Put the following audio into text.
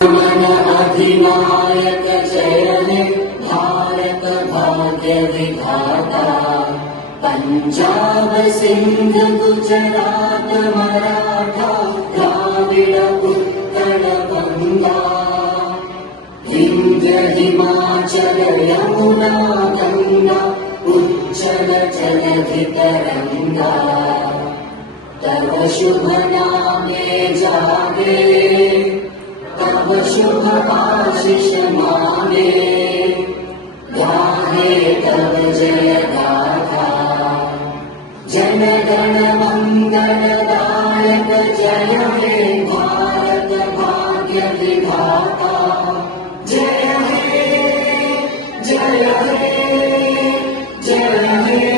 मन अधिनायक जय हे भारत भाग्य विधाता। पंजाब सिंध गुजरात मराठा द्राविड उत्कल बंगा। विंध्य हिमाचल यमुना गंगा उज्जल जलधि तरंगा। तव शुभ नामे जागे तव शुभ आशीष मांगे। गाहे तव जय गाथा जन गण मंगलदायक जय हे भारत भाग्य विधाता। जय हे जय हे जय हे।